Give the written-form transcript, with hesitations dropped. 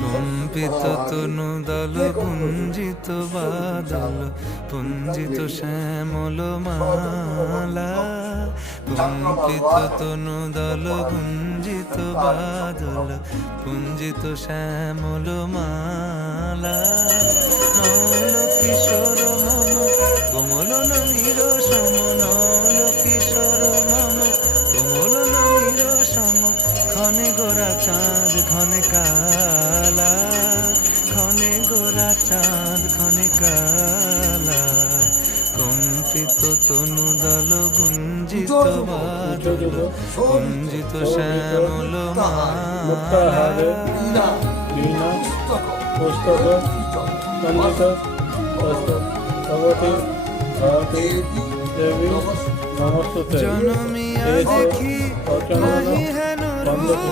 কম্পিত তনু দল গুঞ্জিত বাদল পুঞ্জিত শ্যামল মালা, কম্পিত তনু দল গুঞ্জিত বাদল পুঞ্জিত শ্যামল মালা। নল কিশোর মম কোমল ননীর সম, নল কিশোর মম কোমল ননীর সম, ক্ষণে গোরা চাঁদ ক্ষণে কালা, ক্ষণে গোরা চাঁদ ক্ষণে কালা। কম্পিত তনু দল গুঞ্জিত বাদল গুঞ্জিত শ্যামল মালা। পুস্তক চন্দ্রিকা ভগবতী ভারতী দেবী নমস্তুতে। জনমিয়া দেখি নাহি হেন রূপ,